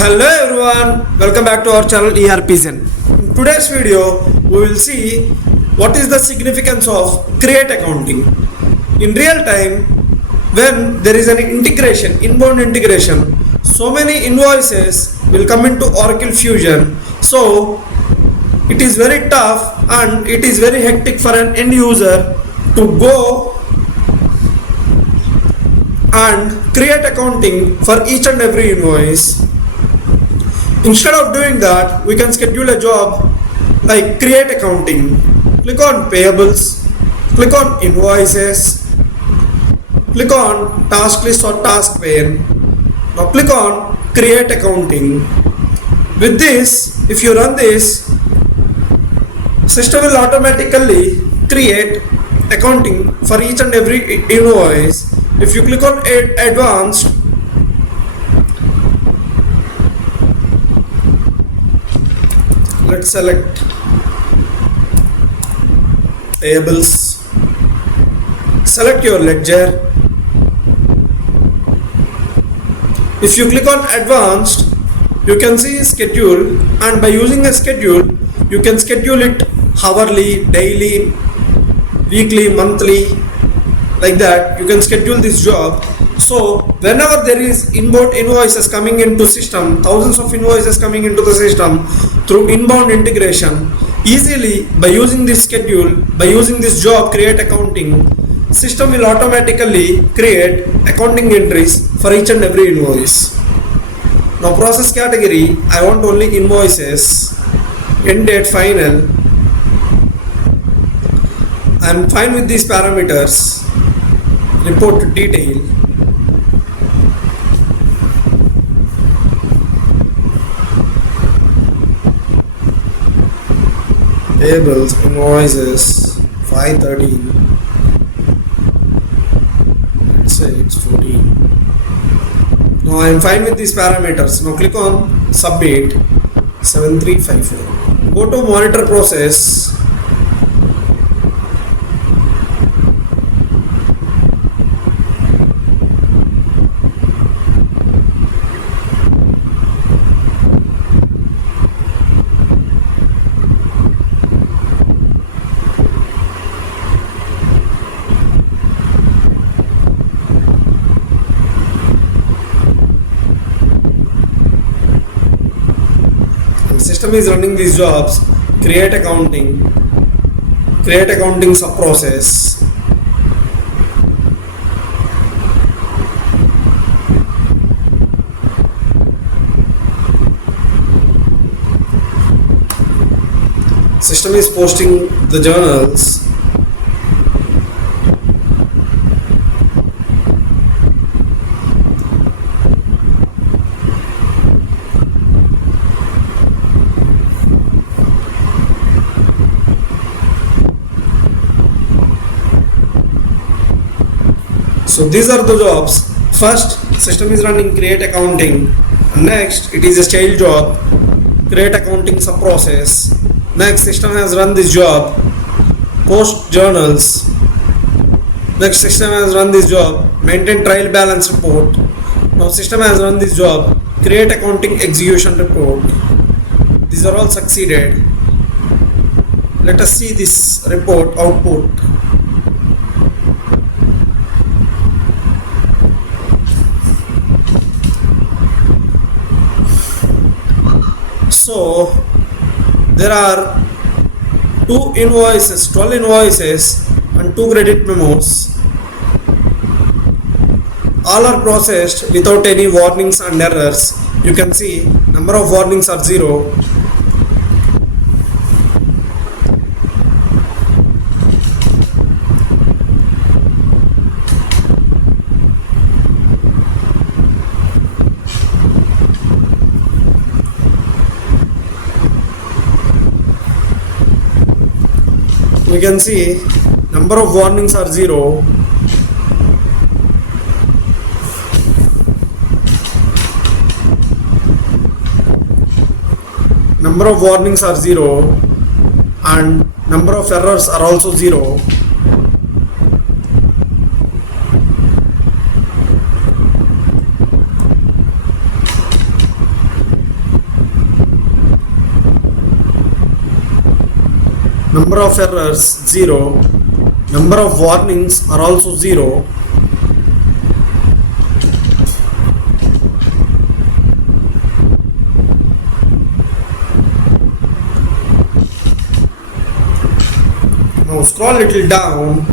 Hello everyone, welcome back to our channel ERPZEN. In today's video, we will see what is the significance of Create Accounting. In real time, when there is an integration, inbound integration, so many invoices will come into Oracle Fusion. So it is very tough and it is very hectic for an end user to go and create accounting for each and every invoice. Instead of doing that, we can schedule a job like Create Accounting. Click on Payables, click on Invoices, click on Task List or Task Pane. Now click on Create Accounting. With this, if you run this, system will automatically create accounting for each and every invoice. If you click on Advanced, let's select Payables, select your ledger. If you click on Advanced, you can see schedule, and by using a schedule you can schedule it hourly, daily, weekly, monthly, like that. You can schedule this job. So whenever there is inbound invoices coming into system, thousands of invoices coming into the system through inbound integration, easily by using this schedule, by using this job Create Accounting, system will automatically create accounting entries for each and every invoice. Now process category, I want only invoices, end date final. I am fine with these parameters. Report detail. Payables, invoices, 513. Let's say it's 14. Now I am fine with these parameters. Now click on Submit, 7354. Go to Monitor Process. System is running these jobs, Create Accounting sub process. System is posting the journals. So these are the jobs. First, system is running Create Accounting. Next, it is a child job, Create Accounting sub process. Next, system has run this job, post journals. Next, system has run this job, maintain trial balance report. Now system has run this job, Create Accounting execution report. These are all succeeded. Let us see this report output. So there are 2 invoices, 12 invoices and 2 credit memos. All are processed without any warnings and errors. You can see number of warnings are 0. We can see number of warnings are 0. Number of warnings are 0 and number of errors are also 0. Number of errors 0. Number of warnings are also 0. Now scroll a little down.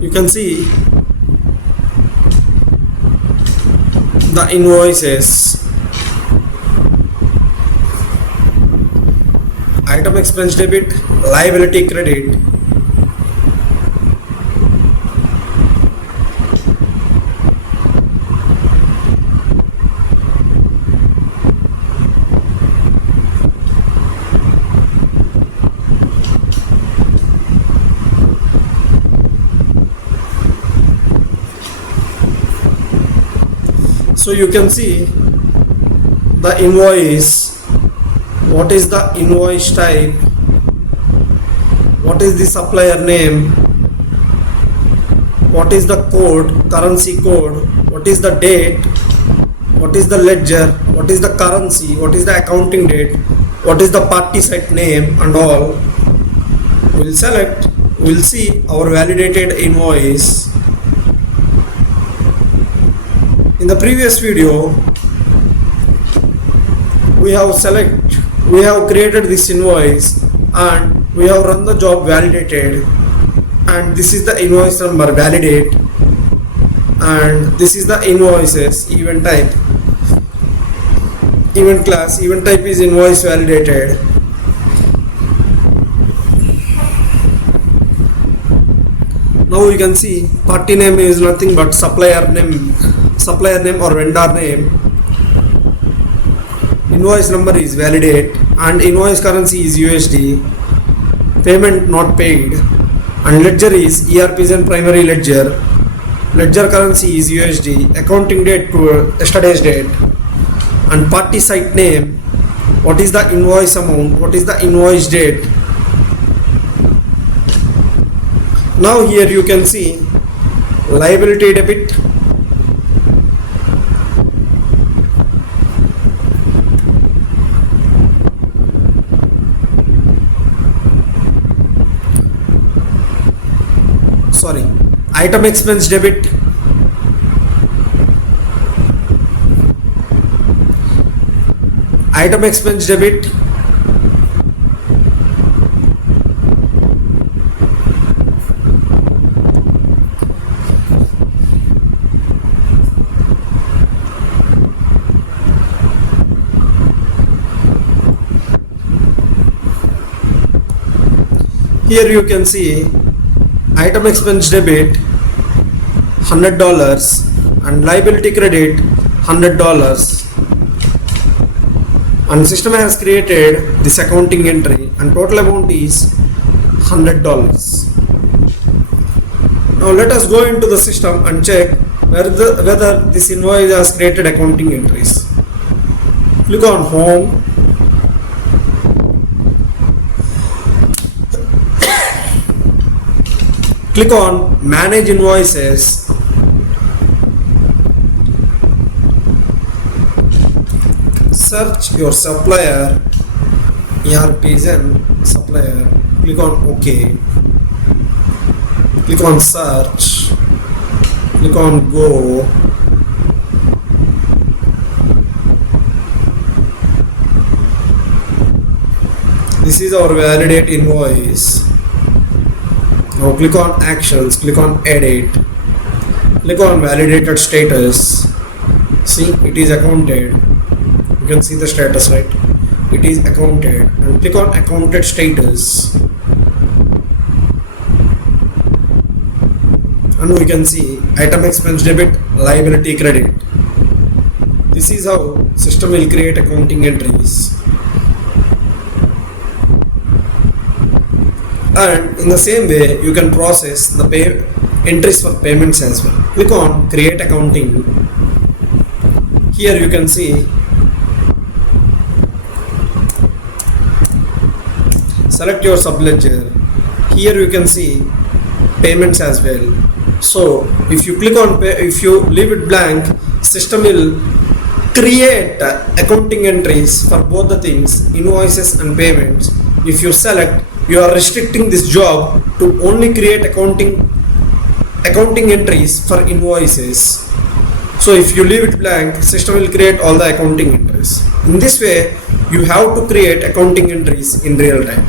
You can see the invoices, item expense debit, liability credit, so you can see the invoice, what is the invoice type, what is the supplier name, what is the code, currency code, what is the date, what is the ledger, what is the currency, what is the accounting date, what is the party site name, and all. We'll select, we'll see our validated invoice. In the previous video, we have created this invoice and we have run the job validated, and this is the invoice number validate, and this is the invoices event type, event class, event type is invoice validated. Now you can see party name is nothing but supplier name or vendor name. Invoice number is validate and invoice currency is USD. Payment not paid, and ledger is ERPZEN primary ledger. Ledger currency is USD. Accounting date to yesterday's date, and party site name. What is the invoice amount? What is the invoice date? Now here you can see liability debit, item expense debit, item expense debit, here you can see item expense debit $100 and liability credit $100, and system has created this accounting entry and total amount is $100. Now let us go into the system and check whether this invoice has created accounting entries. Click on home, click on manage invoices, search your supplier, ERPZEN supplier, click on OK, click on search, click on go, this is our validate invoice. Now click on actions, click on edit, click on validated status. See, it is accounted. You can see the status, right? It is accounted, and click on accounted status, and we can see item expense debit, liability credit. This is how system will create accounting entries. And in the same way, you can process the entries for payments as well. Click on create accounting. Here you can see, select your subledger. Here you can see payments as well. So if you click on if you leave it blank, system will create accounting entries for both the things, invoices and payments. If you select, you are restricting this job to only create accounting entries for invoices. So if you leave it blank, system will create all the accounting entries. In this way, you have to create accounting entries in real time.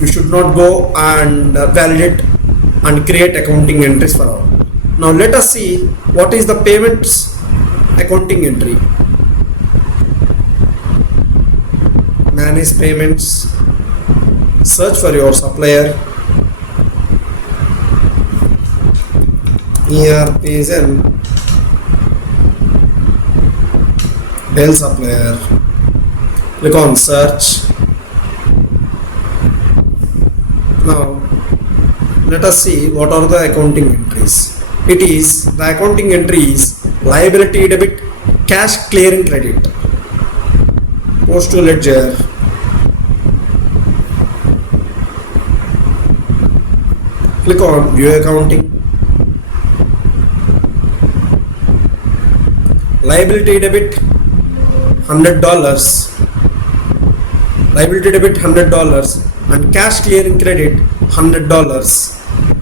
You should not go and validate and create accounting entries for all. Now let us see what is the payments accounting entry. Manage payments, search for your supplier, ERPZEN, bill supplier, click on search. Now let us see what are the accounting entries. It is the accounting entries: liability debit, cash clearing credit, post to ledger, click on view accounting, liability debit $100, liability debit $100 and cash clearing credit $100.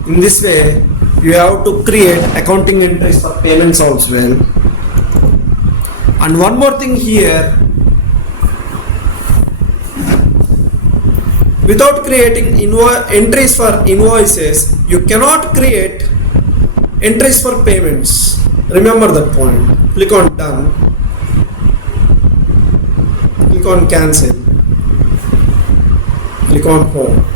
In this way, you have to create accounting entries for payments as well. And one more thing here, without creating entries for invoices, you cannot create entries for payments. Remember that point. Click on done, click on cancel, click on home.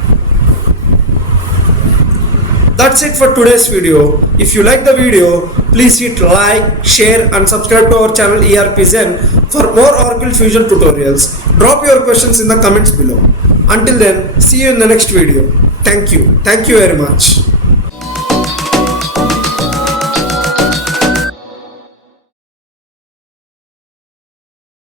That's it for today's video. If you like the video, please hit like, share and subscribe to our channel ERPZEN for more Oracle Fusion tutorials. Drop your questions in the comments below. Until then, see you in the next video. Thank you. Thank you very much.